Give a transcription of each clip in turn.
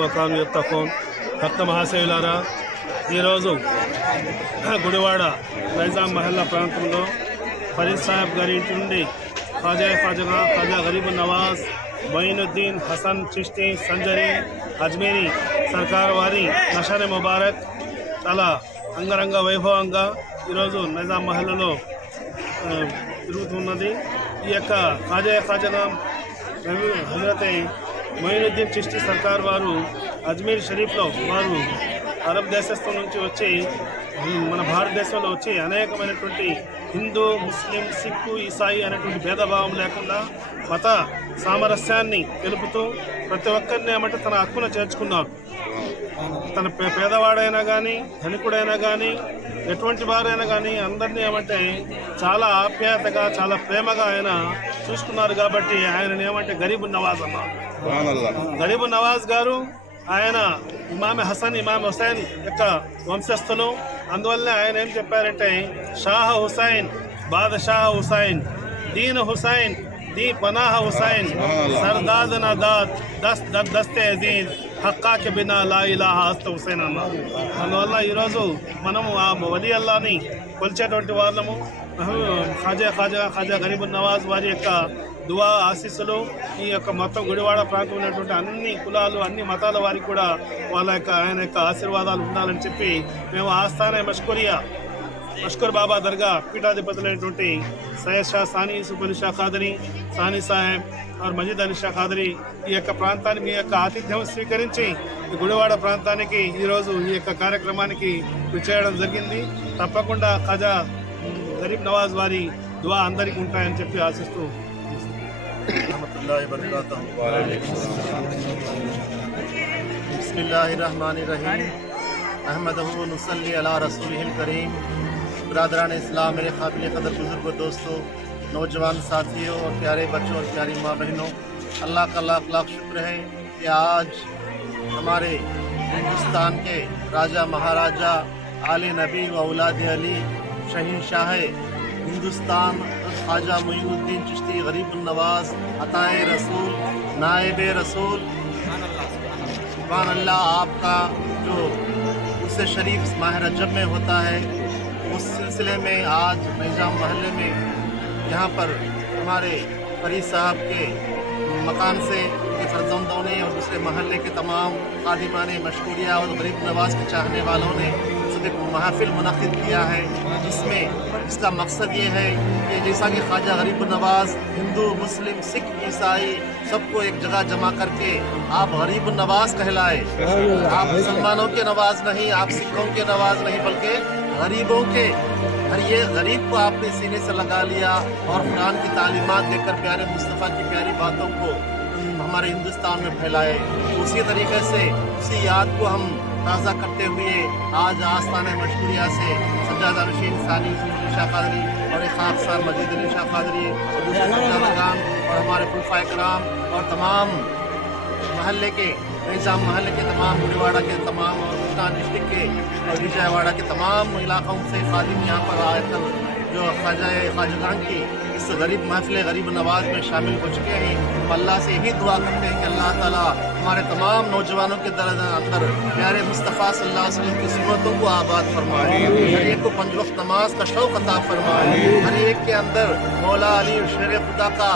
వకాను యత్తఖూన్ భక్త మహాశయులారా, ఈరోజు గుడివాడ నైజాం మహల్లా ప్రాంతంలో ఫరీద్ సాహెబ్ గారి ఇంటి నుండి ఖాజా గరీబ్ నవాజ్ మొయినుద్దీన్ హసన్ చిష్టి సంజరి అజ్మీరీ సర్కార్ వారి నషర్ ముబారక్ చాలా అంగరంగ వైభవంగా ఈరోజు నైజాం మహల్లలో తిరుగుతున్నది. ఈ యొక్క ఖాజా హజరత్ మొయినుద్దీన్ చిష్టి సర్కార్ వారు అజ్మీర్ షరీఫ్లో వారు అరబ్ దేశస్థం నుంచి వచ్చి మన భారతదేశంలో వచ్చి అనేకమైనటువంటి హిందూ, ముస్లిం, సిక్కు, ఈసాయి అనేటువంటి భేదభావం లేకుండా మత సామరస్యాన్ని తెలుపుతూ ప్రతి ఒక్కరిని ఏమంటే తన హక్కున చేర్చుకున్నారు. తన పేదవాడైనా కానీ, ధనికుడైనా కానీ, ఎటువంటి వారైనా కానీ అందరినీ ఏమంటే చాలా ఆప్యాయతగా, చాలా ప్రేమగా ఆయన చూసుకున్నారు. కాబట్టి ఆయనని ఏమంటే గరీబ్ నవాజ్ అన్నారు. గరీబ్ నవాజ్ గారు ఆయన ఇమామ్ హసన్, ఇమామ్ హుసైన్ యొక్క వంశస్థులు. అందువల్లనే ఆయన ఏం చెప్పారంటే షాహ్ హుసైన్, బాదషాహ్ హుసైన్, దీన్ హుసైన్, दी पनाह हुसैन, सरदाद नादाद, दस्ते अजीज, हक्का के बिना ला इलाहा हस्त హుసైన్ అన్నారు. అందువల్ల ఈరోజు మనము ఆ వలి అల్లాని కొలిచేటువంటి వాళ్ళము. ఖాజా గరీబ్ నవాజ్ వారి యొక్క దువా ఆశీస్సులు ఈ యొక్క మొత్తం గుడివాడ ప్రాంతం ఉన్నటువంటి అన్ని కులాలు, అన్ని మతాల వారికి కూడా వాళ్ళ యొక్క ఆయన యొక్క ఆశీర్వాదాలు ఉండాలని చెప్పి మేము ఆస్థానే మష్కూర్ బాబా దర్గా పీఠాధిపతులైనటువంటి సయ్యద్ షా సానీ యూసుఫ్ అలీ షా ఖాదరీ, సానీ సాహెబ్ और మజీద్ అలీ షా ఖాదరీ ఈ యొక్క ప్రాంతాన్ని మీ యొక్క ఆతిథ్యం స్వీకరించి ఈ గుడివాడ ప్రాంతానికి ఈరోజు ఈ యొక్క కార్యక్రమానికి విచ్చేయడం జరిగింది. తప్పకుండా ఖాజా గరీబ్ నవాజ్ వారి దువా అందరికీ ఉంటాయని చెప్పి ఆశిస్తూ बिस्मिल्लाहिर्रहमानिर्रहीम अहमदहु व नुसल्ली अला रसूलिहिल करीम। बरादरान इस्लाम, मेरे काबिल कदर बुजुर्ग दोस्तों, नौजवान साथियों और प्यारे बच्चों और प्यारी माँ बहनों, अल्लाह का लाख लाख शुक्र है कि आज हमारे हिंदुस्तान के राजा महाराजा आले नबी व औलाद अली शहंशाह हिंदुस्तान ख्वाजा मोइनुद्दीन चिश्ती गरीब नवाज अताए रसूल नायब रसूल सुभान अल्लाह, आपका जो उससे शरीफ माह रजब में होता है, उस सिलसिले में आज नैजाम महल्ले में यहाँ पर हमारे फरीद साहब के मकान से उनके फर्जंदों ने और दूसरे महल्ले के तमाम खादिमा ने, मशकूरिया और गरीब नवाज के चाहने वालों ने सब एक महफिल मुनक़िद किया है, जिसमें इसका मकसद ये है कि जैसा कि ख्वाजा गरीब नवाज हिंदू, मुस्लिम, सिख, ईसाई सबको एक जगह जमा करके आप गरीब नवाज कहलाए। आप मुसलमानों के नवाज नहीं, आप सिखों के नवाज नहीं, बल्कि गरीबों के। और ये गरीब को आपने सीने से लगा लिया और कुरान की तालीमात देकर प्यारे मुस्तफ़ा की प्यारी बातों को हमारे हिंदुस्तान में फैलाए। उसी तरीके से उसी याद को हम ताज़ा करते हुए आज आस्थान मशकूरिया से सज्जादा नशीन सानी यूसुफ अली शाह क़ादरी और एक खास सार मजीद अली शाह क़ादरी और दूसरे सज्जादागान और हमारे खुलफाए कराम और तमाम महल्ले के नैजाम महल्ले के तमाम गुड़ीवाड़ा के तमाम और मुल्तान डिस्ट्रिक्ट के और विजयवाड़ा के तमाम इलाकों से खादिम यहाँ पर आकर जो ख्वाजागान की इस गरीब महफिल गरीब नवाज में शामिल हो चुके हैं। हम अल्लाह से यही दुआ करते हैं कि अल्लाह ताला हमारे तमाम नौजवानों के अंदर प्यारे मुस्तफ़ा सल्लल्लाहु अलैहि वसल्लम की सुन्नतों को आबाद फरमाए, हर एक को 5 वक्त नमाज का शौक़ अता फरमाए, हर एक के अंदर मौला अली शेर खुदा का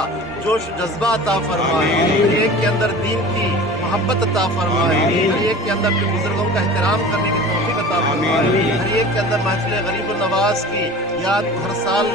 जोश जज्बा अता फरमाए, हर एक के अंदर दीन की मोहब्बत अता फरमाए, हर एक के अंदर अपने बुजुर्गों का एहतराम करने की तौफीक अता फरमाए, हर एक के अंदर महफिल गरीब नवाज की याद हर साल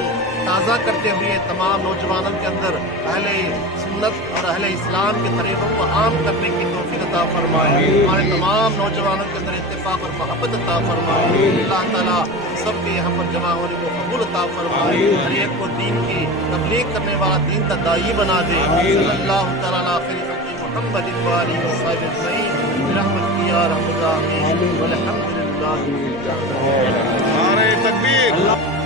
ताज़ा करते हुए तमाम नौजवानों के अंदर अहले सुन्नत और अहले इस्लाम के तरीक़ों को आम करने की तौफीक अता फरमाए, हमारे तमाम नौजवानों के अंदर इत्तेफाक और मोहब्बत अता फरमाए। अल्लाह ताला सब के यहाँ पर जमा होने को कबूल अता फरमाए, हर एक को दीन की तबलीग करने वाला दीन का दाई बना दे। सल्लल्लाहु तआला अला खैरि खल्क़ि मुहम्मदिन व आलिहि व सहबिहि अजमईन बिरहमतिका या अरहमर राहिमीन वल्हम्दुलिल्लाहि रब्बिल आलमीन। नारे तकबीर।